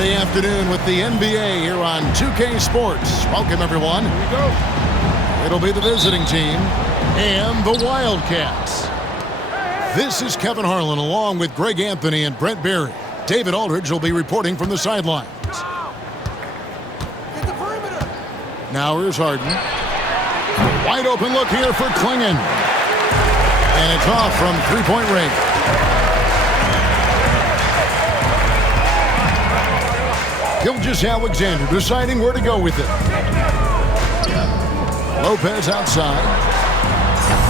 Monday afternoon with the NBA here on 2K Sports. Welcome, everyone. Here we go. It'll be the visiting team and the Wildcats. This is Kevin Harlan along with Greg Anthony and Brent Barry. David Aldridge will be reporting from the sidelines. Now here's Harden. Wide open look here for Klingon. And it's off from three-point range. Gilgeous-Alexander deciding where to go with it. Lopez outside.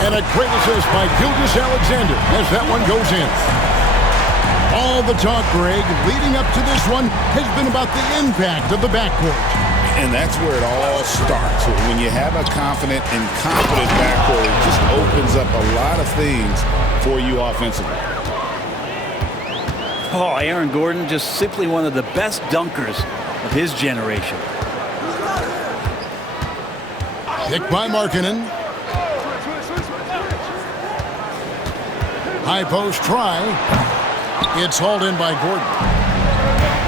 And a great assist by Gilgeous-Alexander as that one goes in. All the talk, Greg, leading up to this one has been about the impact of the backcourt. And that's where it all starts. When you have a confident and competent backcourt, it just opens up a lot of things for you offensively. Oh, Aaron Gordon, just simply one of the best dunkers of his generation. Pick by Markkanen. High post try. It's hauled in by Gordon.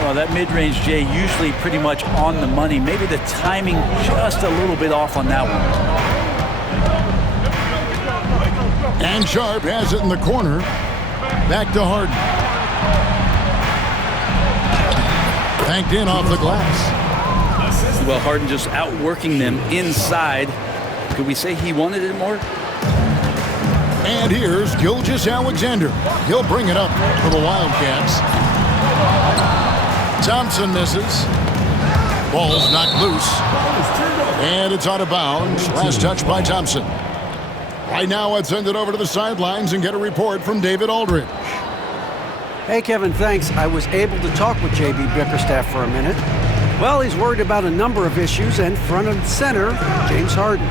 Well, that mid-range, Jay, usually pretty much on the money. Maybe the timing just a little bit off on that one. And Sharp has it in the corner. Back to Harden. Banked in off the glass. Well, Harden just outworking them inside. Could we say he wanted it more? And here's Gilgeous-Alexander. He'll bring it up for the Wildcats. Thompson misses. Ball's knocked loose. And it's out of bounds. Last touch by Thompson. Right now, let's send it over to the sidelines and get a report from David Aldridge. Hey, Kevin, thanks. I was able to talk with J.B. Bickerstaff for a minute. Well, he's worried about a number of issues, and front and center, James Harden.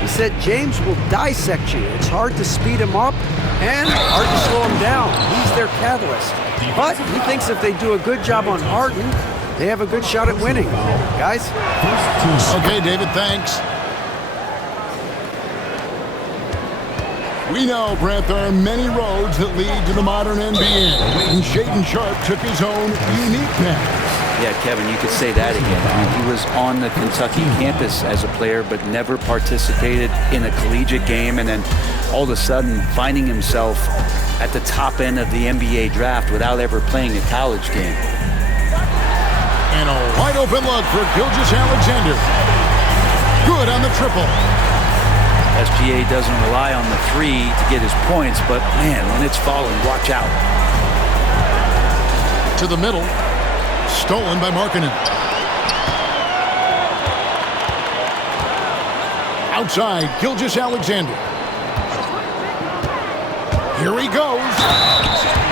He said James will dissect you. It's hard to speed him up and hard to slow him down. He's their catalyst. But he thinks if they do a good job on Harden, they have a good shot at winning. Guys? Okay, David, thanks. We know, Brent, there are many roads that lead to the modern NBA. And Shaedon Sharpe took his own unique path. Yeah, Kevin, you could say that again. I mean, he was on the Kentucky campus as a player, but never participated in a collegiate game, and then all of a sudden finding himself at the top end of the NBA draft without ever playing a college game. And a wide open look for Gilgeous-Alexander. Good on the triple. SGA doesn't rely on the three to get his points, but man, when it's falling, watch out. To the middle. Stolen by Markkanen. Outside, Gilgeous-Alexander. Here he goes.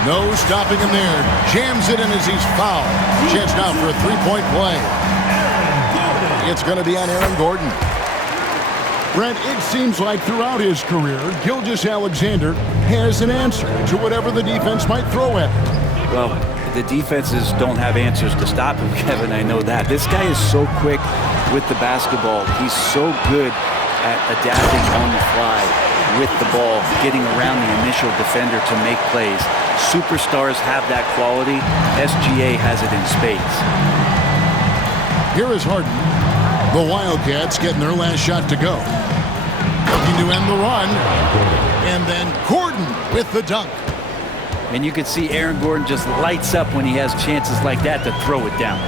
No stopping him there. Jams it in as he's fouled. Chance now for a three-point play. It's going to be on Aaron Gordon. Brent, it seems like throughout his career, Gilgeous-Alexander has an answer to whatever the defense might throw at him. Well, the defenses don't have answers to stop him, Kevin. I know that. This guy is so quick with the basketball. He's so good at adapting on the fly with the ball, getting around the initial defender to make plays. Superstars have that quality. SGA has it in spades. Here is Harden. The Wildcats getting their last shot to go. Looking to end the run. And then Gordon with the dunk. And you can see Aaron Gordon just lights up when he has chances like that to throw it down.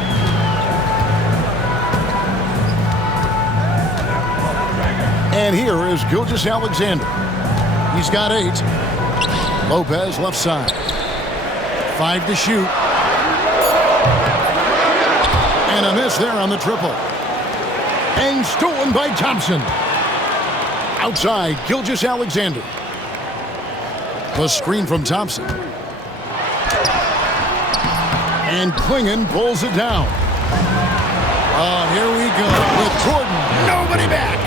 And here is Gilgeous-Alexander. He's got 8. Lopez left side. 5 to shoot. And a miss there on the triple. And stolen by Thompson. Outside, Gilgeous-Alexander. The screen from Thompson. And Klingon pulls it down. Here we go with Gordon. Nobody back.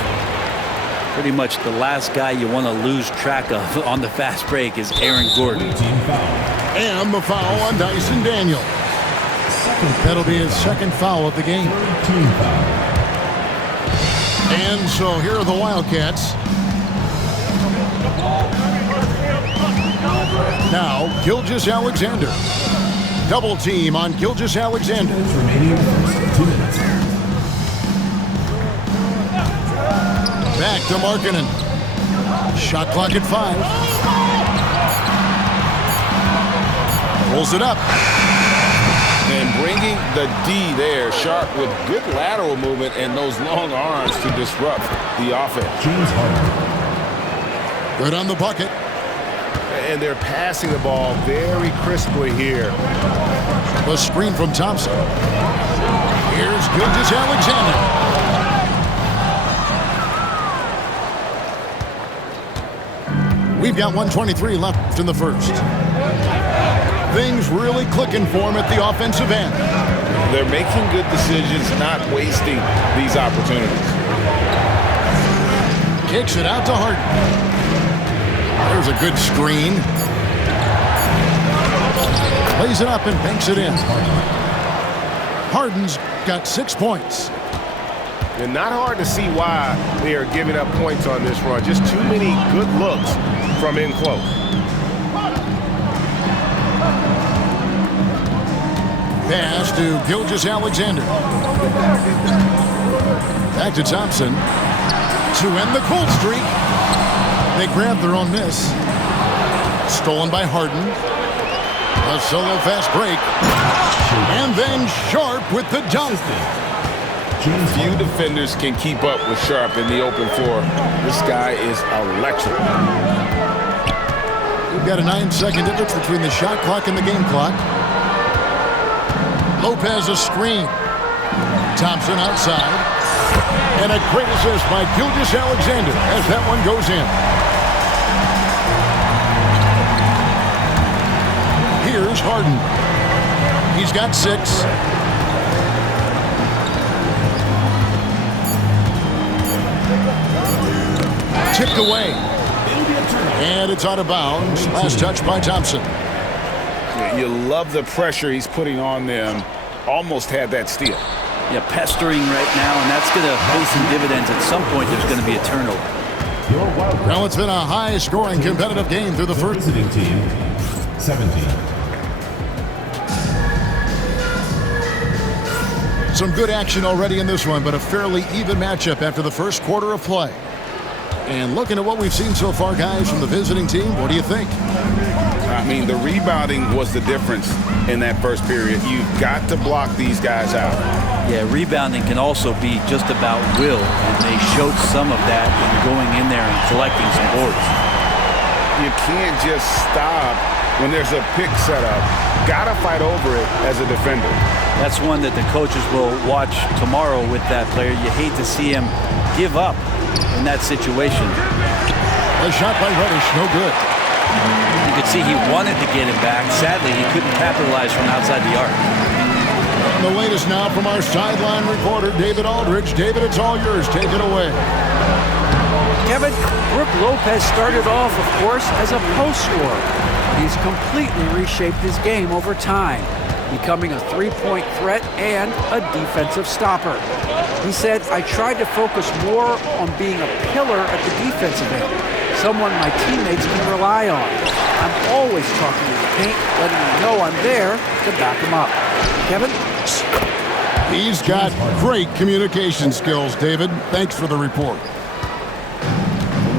Pretty much the last guy you want to lose track of on the fast break is Aaron Gordon. And the foul on Dyson Daniels. That'll be his second foul of the game. And so here are the Wildcats. Now, Gilgeous-Alexander. Double team on Gilgeous-Alexander. Remaining first 2 minutes. Back to Markkanen. Shot clock at 5. Pulls it up. And bringing the D there, Sharp with good lateral movement and those long arms to disrupt the offense. James Harden. Good on the bucket. And they're passing the ball very crisply here. The screen from Thompson. Here's Gilgeous-Alexander. We've got 1:23 left in the first. Things really clicking for him at the offensive end. They're making good decisions, not wasting these opportunities. Kicks it out to Harden. There's a good screen. Plays it up and banks it in. Harden's got 6 points. And not hard to see why they are giving up points on this run. Just too many good looks from in close. Pass to Gilgeous-Alexander. Back to Thompson. To end the cold streak. They grab their own miss. Stolen by Harden. A solo fast break. And then Sharp with the dunk. Few defenders can keep up with Sharp in the open floor. This guy is electric. We've got a 9-second difference between the shot clock and the game clock. Lopez a screen. Thompson outside. And a great assist by Gilgeous-Alexander as that one goes in. Here's Harden. He's got 6. Tipped away. And it's out of bounds. Last touch by Thompson. You love the pressure he's putting on them. Almost had that steal. Yeah, pestering right now, and that's going to pay some dividends. At some point, there's going to be a turnover. Well, it's been a high-scoring, competitive game through the first. Visiting team, 17. Some good action already in this one, but a fairly even matchup after the first quarter of play. And looking at what we've seen so far, guys, from the visiting team, what do you think? I mean, the rebounding was the difference in that first period. You've got to block these guys out. Yeah, rebounding can also be just about will, and they showed some of that in going in there and collecting some boards. You can't just stop when there's a pick set up. Got to fight over it as a defender. That's one that the coaches will watch tomorrow with that player. You hate to see him give up in that situation. A shot by Reddish, no good. You could see he wanted to get it back. Sadly, he couldn't capitalize from outside the arc. And the latest now from our sideline reporter, David Aldridge. David, it's all yours. Take it away. Kevin, Brook Lopez started off, of course, as a post scorer. He's completely reshaped his game over time, becoming a three-point threat and a defensive stopper. He said, I tried to focus more on being a pillar at the defensive end, someone my teammates can rely on. I'm always talking in the paint, letting them know I'm there to back them up. Kevin? He's got great communication skills, David. Thanks for the report.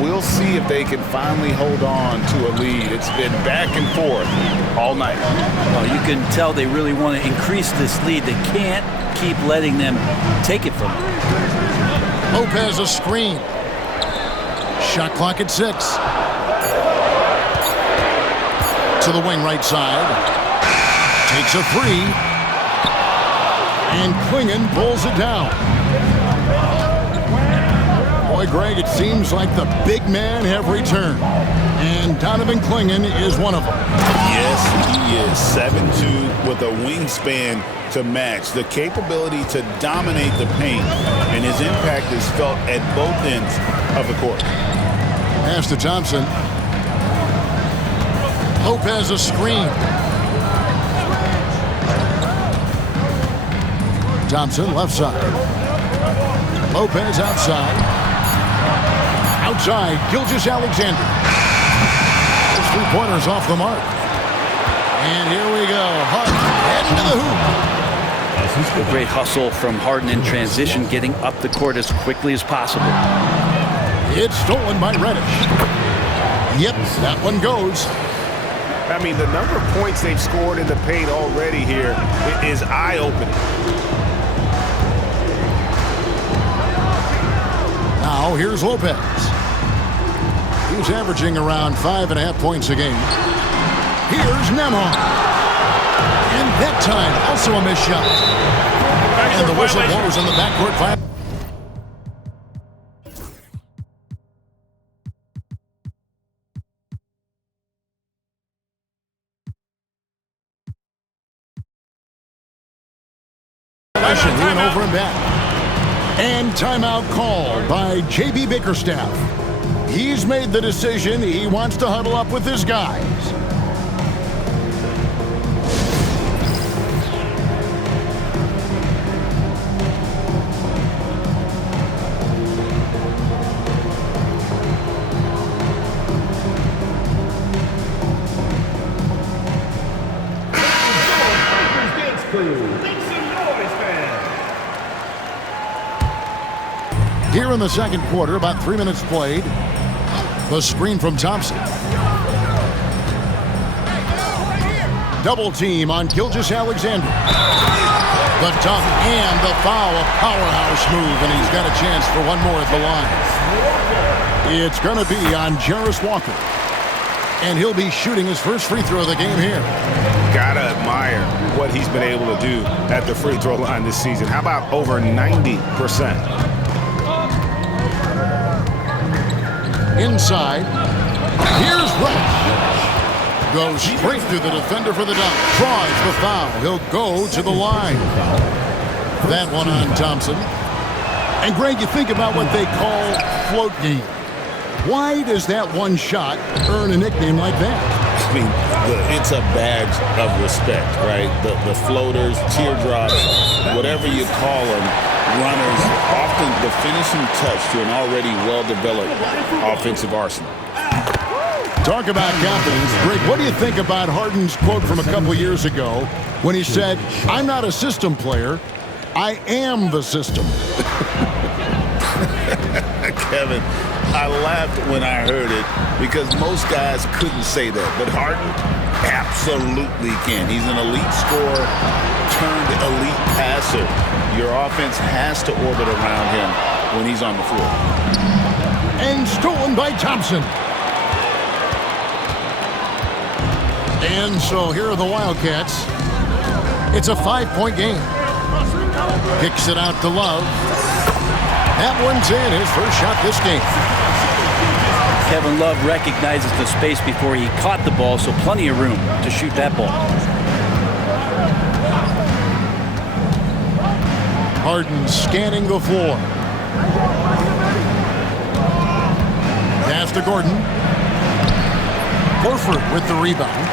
We'll see if they can finally hold on to a lead. It's been back and forth all night. Well, you can tell they really want to increase this lead. They can't keep letting them take it from them. Lopez a screen. Shot clock at 6. To the wing right side. Takes a 3. And Clingan pulls it down. Boy, Greg, it seems like the big men have returned. And Donovan Clingan is one of them. Yes, he is. 7'2" with a wingspan to match. The capability to dominate the paint. And his impact is felt at both ends of the court. Pass to Thompson. Lopez a screen. Thompson left side. Lopez outside. Outside, Gilgeous-Alexander. Those 3-pointers off the mark. And here we go. Hart Heading to the hoop. A great hustle from Harden in transition, getting up the court as quickly as possible. It's stolen by Reddish. Yep, that one goes. I mean, the number of points they've scored in the paint already here is eye-opening. Now here's Lopez. He's averaging around 5.5 points a game. Here's Nembhard. And that time, also a missed shot. And the whistle blows on the backcourt violation. He went over and back. And timeout called by J.B. Bickerstaff. He's made the decision. He wants to huddle up with his guys. Here in the second quarter, about 3 minutes played. The screen from Thompson. Double team on Gilgeous-Alexander. The dunk and the foul, a powerhouse move, and he's got a chance for one more at the line. It's going to be on Jarace Walker. And he'll be shooting his first free throw of the game here. Gotta admire what he's been able to do at the free throw line this season. How about over 90%? Inside. Here's Reddish. Goes straight through the defender for the dunk. Draws the foul. He'll go to the line. That one on Thompson. And Greg, you think about what they call float game. Why does that one shot earn a nickname like that? I mean, it's a badge of respect, right? The floaters, teardrops, whatever you call them, runners, often the finishing touch to an already well-developed offensive arsenal. Talk about confidence. Greg, what do you think about Harden's quote from a couple years ago when he said, "I'm not a system player, I am the system"? Kevin, I laughed when I heard it because most guys couldn't say that, but Harden absolutely can. He's an elite scorer turned elite passer. Your offense has to orbit around him when he's on the floor. And stolen by Thompson. And so here are the Wildcats. It's a 5-point game. Kicks it out to Love. That one's in, his first shot this game. Kevin Love recognizes the space before he caught the ball, so plenty of room to shoot that ball. Harden scanning the floor. Pass to Gordon. Horford with the rebound.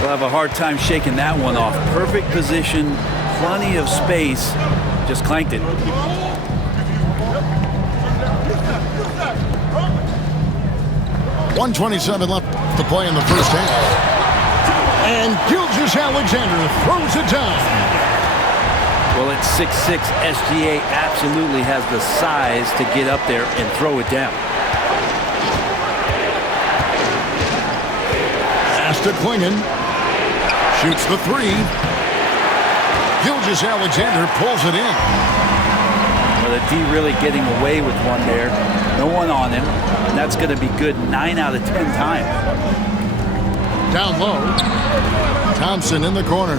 We'll have a hard time shaking that one off. Perfect position, plenty of space, just clanked it. 1:27 left to play in the first half. And Gilgeous-Alexander throws it down. Well, at 6'6", SGA absolutely has the size to get up there and throw it down. Pass to Klingon. Shoots the three. Gilgeous-Alexander pulls it in. Well, the D really getting away with one there. No one on him. And that's going to be good 9 out of 10 times. Down low. Thompson in the corner.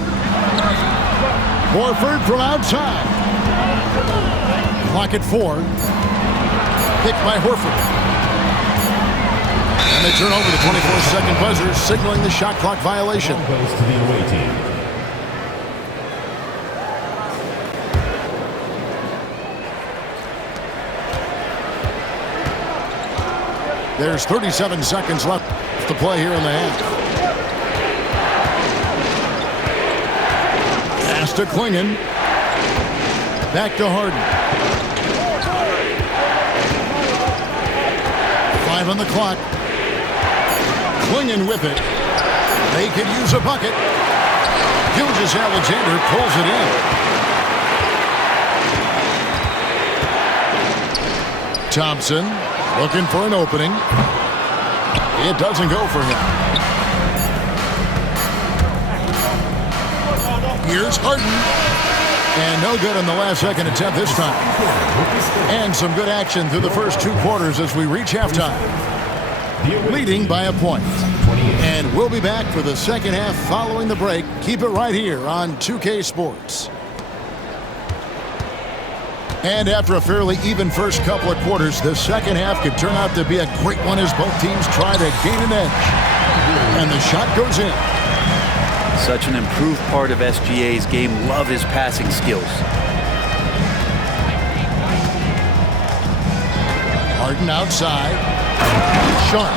Horford from outside. Clock at 4. Picked by Horford. And they turn over the 24-second buzzer, signaling the shot clock violation. Goes to the away team. There's 37 seconds left to play here in the half. Pass to Klingon. Back to Harden. 5 on the clock. Klingon with it. They could use a bucket. Gilgeous-Alexander pulls it in. Thompson looking for an opening. It doesn't go for him. Here's Harden. And no good in the last second attempt this time. And some good action through the first 2 quarters as we reach halftime. Leading by a point. And we'll be back for the second half following the break. Keep it right here on 2K Sports. And after a fairly even first couple of quarters, the second half could turn out to be a great one as both teams try to gain an edge. And the shot goes in. Such an improved part of SGA's game. Love his passing skills. Harden outside. Sharp.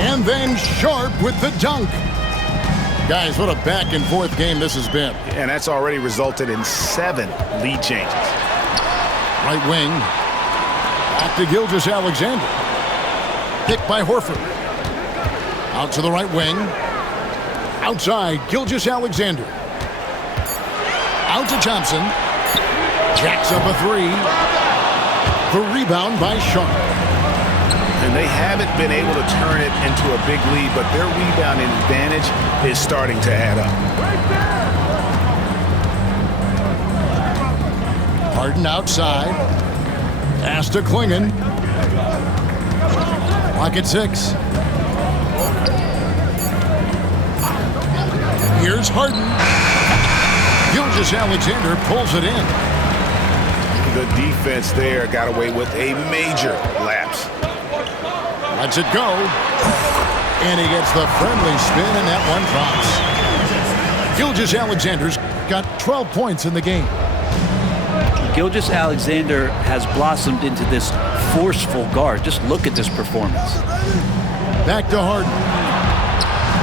And then Sharp with the dunk. Guys, what a back-and-forth game this has been. And that's already resulted in 7 lead changes. Right wing. Back to Gilgeous-Alexander. Picked by Horford. Out to the right wing. Outside, Gilgeous-Alexander. Out to Thompson. Jacks up a 3. The rebound by Sharp. And they haven't been able to turn it into a big lead, but their rebounding advantage is starting to add up. Harden outside. Pass to Klingon. Clock at 6. Here's Harden. Gilgeous-Alexander pulls it in. The defense there got away with a major lapse. Lets it go. And he gets the friendly spin, and that one drops. Gilgeous-Alexander's got 12 points in the game. Gilgeous-Alexander has blossomed into this forceful guard. Just look at this performance. Back to Harden.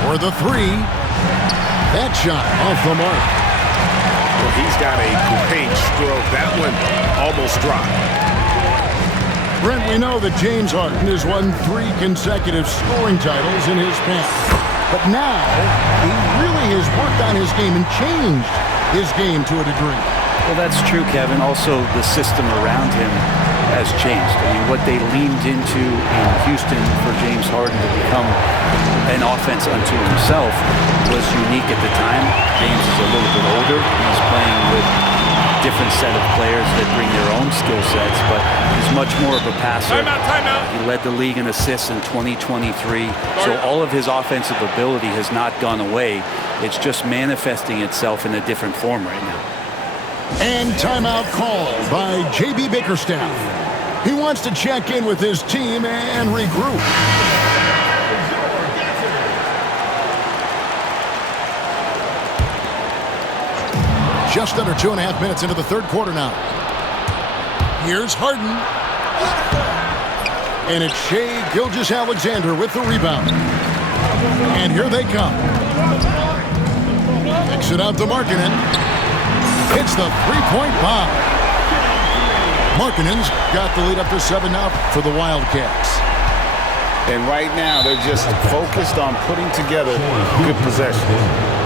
For the 3. That shot off the mark. Well, he's got a great stroke. That one almost dropped. Brent, we know that James Harden has won 3 consecutive scoring titles in his past. But now, he really has worked on his game and changed his game to a degree. Well, that's true, Kevin. Also, the system around him has changed. I mean, what they leaned into in Houston for James Harden to become an offense unto himself was unique at the time. James is a little bit older. He's playing with a different set of players that bring their own skill sets, but he's much more of a passer. Timeout. He led the league in assists in 2023, so all of his offensive ability has not gone away. It's just manifesting itself in a different form right now. And timeout called by J.B. Bickerstaff. He wants to check in with his team and regroup. Just under 2.5 minutes into the third quarter now. Here's Harden. And it's Shai Gilgeous-Alexander with the rebound. And here they come. Kicks it out to Markkanen. Hits the three-point bomb. Markkanen's got the lead up to 7 now for the Wildcats. And right now, they're just focused on putting together good possessions.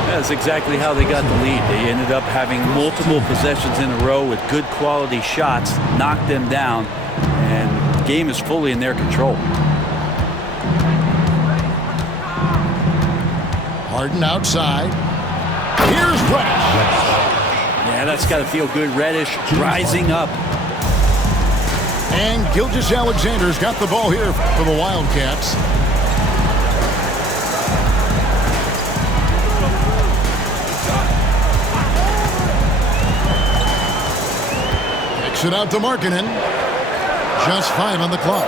That's exactly how they got the lead. They ended up having multiple possessions in a row with good quality shots, knocked them down, and the game is fully in their control. Harden outside. Here's Reddish. Yeah, that's got to feel good. Reddish rising up. And Gilgeous-Alexander's got the ball here for the Wildcats. Kicks it out to Markkanen. Just 5 on the clock.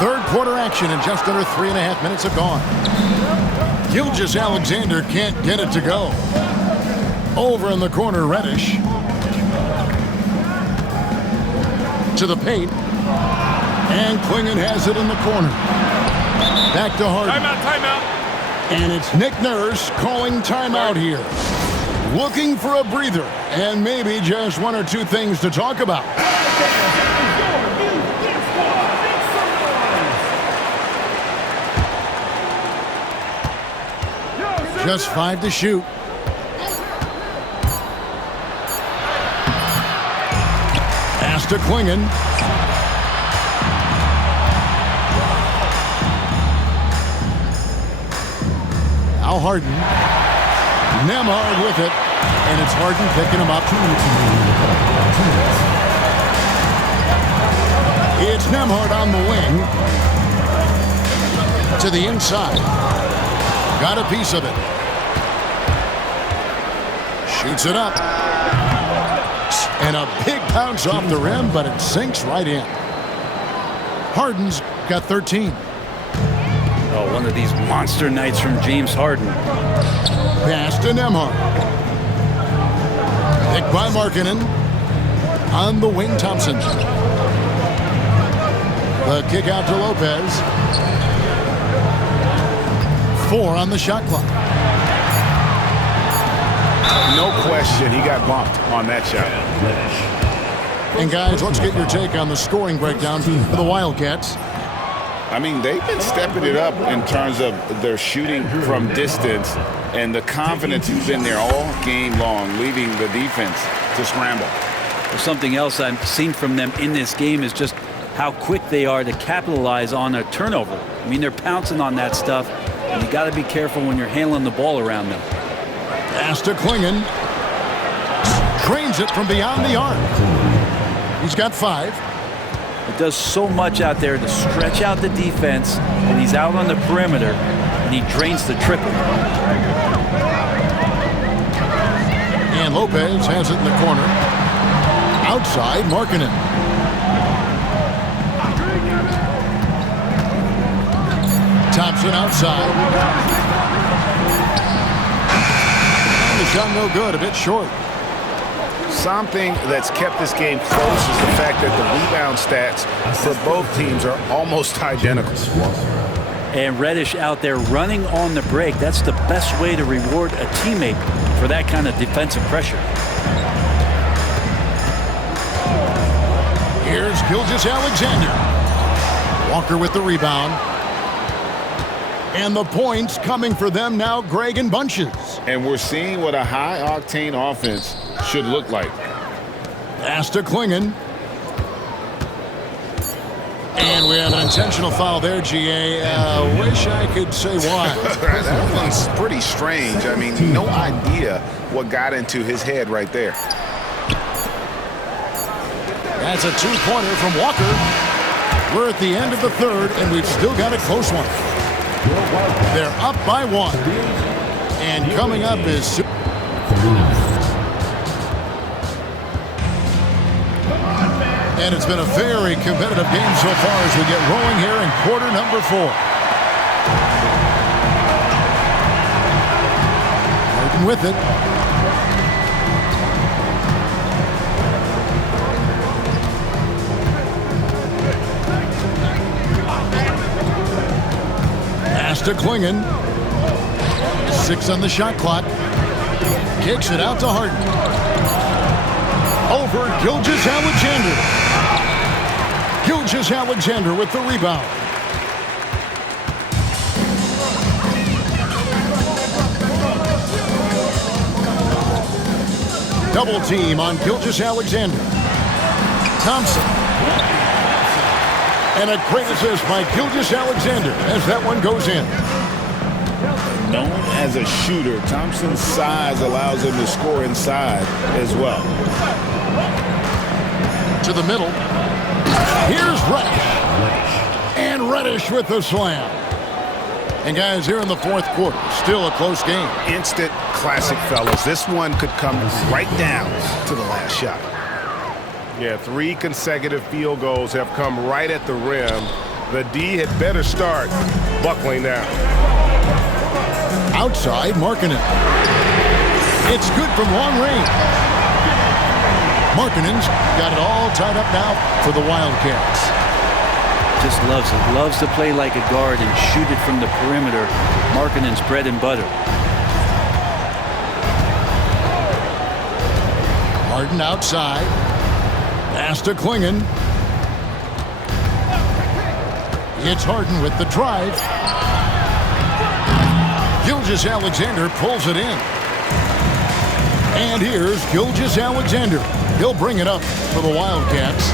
Third quarter action and just under 3.5 minutes have gone. Gilgeous-Alexander can't get it to go. Over in the corner, Reddish. To the paint. And Klingon has it in the corner. Back to Harden. Timeout. And it's Nick Nurse calling timeout here. Looking for a breather and maybe just 1 or 2 things to talk about. Just 5 to shoot. Pass to Klingon. Now Harden. Nembhard with it. And it's Harden picking him up. It's Nembhard on the wing. To the inside. Got a piece of it. Shoots it up. And a big bounce off the rim, but it sinks right in. Harden's got 13. Oh, one of these monster nights from James Harden. Pass to Nembhard. Picked by Markkanen. On the wing, Thompson. The kick out to Lopez. 4 on the shot clock. No question, he got bumped on that shot. And guys, let's get your take on the scoring breakdown for the Wildcats. I mean, they've been stepping it up in terms of their shooting from distance, and the confidence has been there all game long, leaving the defense to scramble. Something else I've seen from them in this game is just how quick they are to capitalize on a turnover. I mean, they're pouncing on that stuff, and you got to be careful when you're handling the ball around them. Pass to Klingon. Trains it from beyond the arc. He's got 5. It does so much out there to stretch out the defense, and he's out on the perimeter, and he drains the triple. And Lopez has it in the corner. Outside, Markkanen. Thompson outside. And the shot no good, a bit short. Something that's kept this game close is the fact that the rebound stats for both teams are almost identical. And Reddish out there running on the break. That's the best way to reward a teammate for that kind of defensive pressure. Here's Gilgeous-Alexander. Walker with the rebound. And the points coming for them now, Greg, in bunches. And we're seeing what a high-octane offense should look like. Pass to Klingon. And we have an intentional foul there, GA. Wish I could say why. That one's pretty strange. I mean, no idea what got into his head right there. That's a 2-pointer from Walker. We're at the end of the third, and we've still got a close one. They're up by 1. And coming up is... And it's been a very competitive game so far as we get rolling here in quarter number 4. Harden with it. Pass to Klingon. 6 on the shot clock. Kicks it out to Harden. Over Gilgeous-Alexander. Gilgeous-Alexander with the rebound. Double team on Gilgeous-Alexander. Thompson. And a great assist by Gilgeous-Alexander as that one goes in. Known as a shooter, Thompson's size allows him to score inside as well. To the middle. Here's Reddish. And Reddish with the slam. And guys, here in the fourth quarter, still a close game. Instant classic, fellas. This one could come right down to the last shot. Yeah, 3 consecutive field goals have come right at the rim. The D had better start buckling down. Outside, Markkanen. It's good from long range. Markkanen's got it all tied up now for the Wildcats. Just loves it. Loves to play like a guard and shoot it from the perimeter. Markkanen's bread and butter. Harden outside. Pass to Klingon. It's Harden with the drive. Gilgeous-Alexander pulls it in. And here's Gilgeous-Alexander. He'll bring it up for the Wildcats.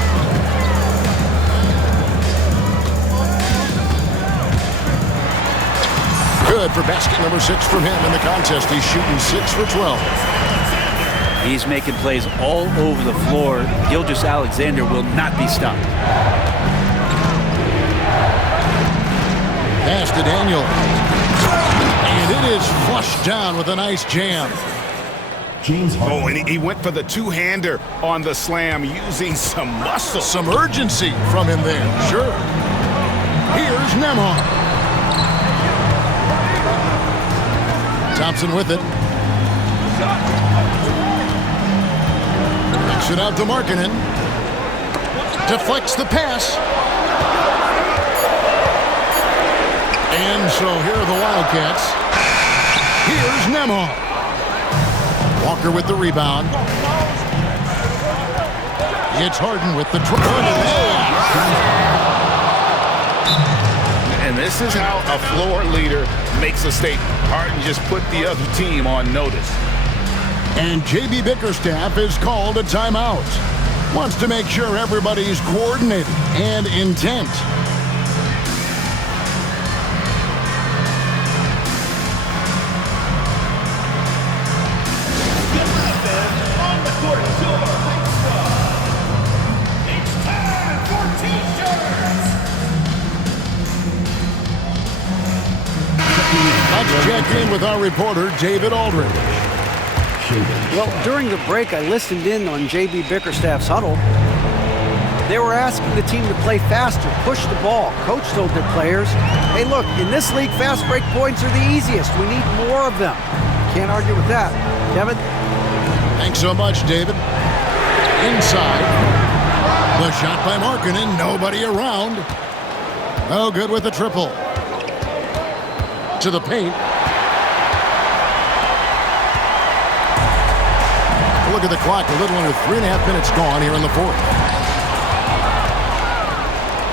Good for basket number 6 from him in the contest. He's shooting 6 for 12. He's making plays all over the floor. Gilgeous-Alexander will not be stopped. Pass to Daniel. And it is flushed down with a nice jam. James Harden. Oh, and he went for the two-hander on the slam using some muscle. Some urgency from him there, sure. Here's Nembhard. Thompson with it. Kicks it out to Markkanen. Deflects the pass. And so here are the Wildcats. Here's Nembhard. Walker with the rebound. It's Harden with the triple. And this is how a floor leader makes a statement. Harden just put the other team on notice. And J.B. Bickerstaff is called a timeout. Wants to make sure everybody's coordinated and intent. Let's check in with our reporter, David Aldridge. Well, during the break, I listened in on J.B. Bickerstaff's huddle. They were asking the team to play faster, push the ball. Coach told their players, hey, look, in this league, fast break points are the easiest. We need more of them. Can't argue with that. Kevin? Thanks so much, David. Inside. The shot by Markkanen. Nobody around. Oh, good with the triple. To the paint. Look at the clock. A little under 3.5 minutes gone here in the fourth.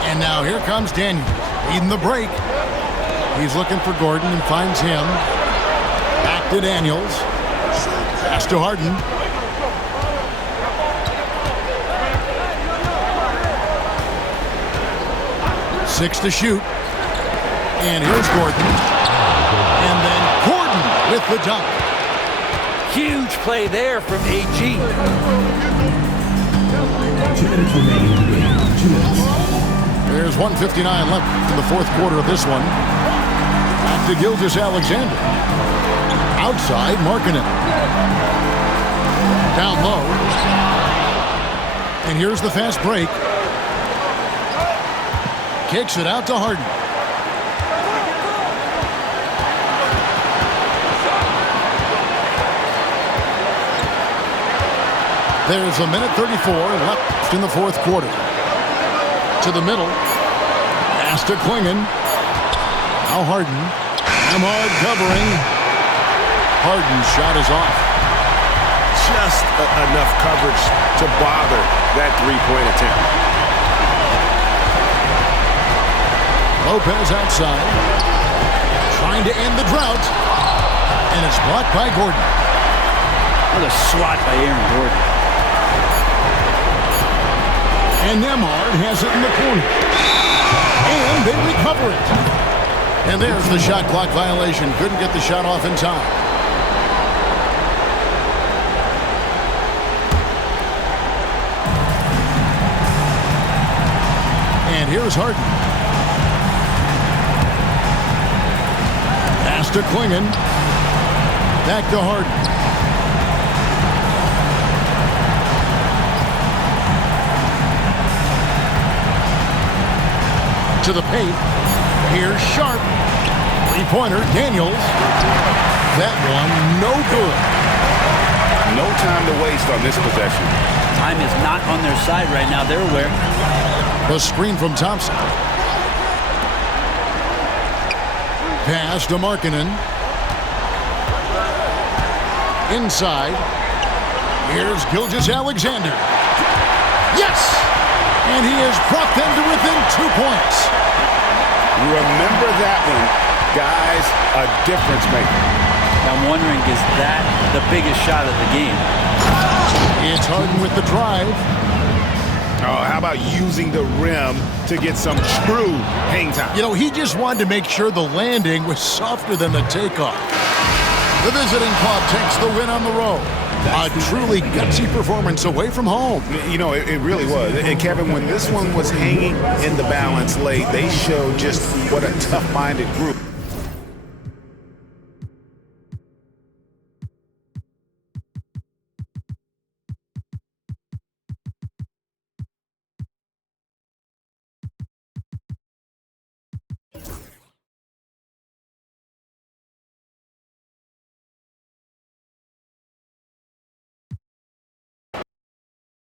And now here comes Daniels, leading the break. He's looking for Gordon and finds him. Back to Daniels. Pass to Harden. Six to shoot. And here's Gordon. And then Gordon with the dunk. Huge play there from AG. 2 minutes remaining in the game. 2 minutes. There's 1:59 left in the fourth quarter of this one. Back to Gilgeous-Alexander. Outside, Markkanen. Down low. And here's the fast break. Kicks it out to Harden. There's a minute 34 left in the fourth quarter. To the middle. Pass to Clingan. Now Harden. Nembhard covering. Harden's shot is off. Just enough coverage to bother that three-point attempt. Lopez outside. Trying to end the drought. And it's blocked by Gordon. What a swat by Aaron Gordon. And Nembhard has it in the corner. And they recover it. And there's the shot clock violation. Couldn't get the shot off in time. And here's Harden. Pass to Clingan. Back to Harden. To the paint. Here's Sharp. Three-pointer, Daniels. That one, no good. No time to waste on this possession. Time is not on their side right now. They're aware. The screen from Thompson. Pass to Markkanen. Inside. Here's Gilgeous-Alexander. Yes! And he has brought them to within 2 points. Remember that one. Guys, a difference maker. I'm wondering, is that the biggest shot of the game? It's Harden with the drive. Oh, how about using the rim to get some true hang time? You know, he just wanted to make sure the landing was softer than the takeoff. The visiting club takes the win on the road. A truly gutsy performance away from home. You know, it really was. And Kevin, when this one was hanging in the balance late, they showed just what a tough-minded group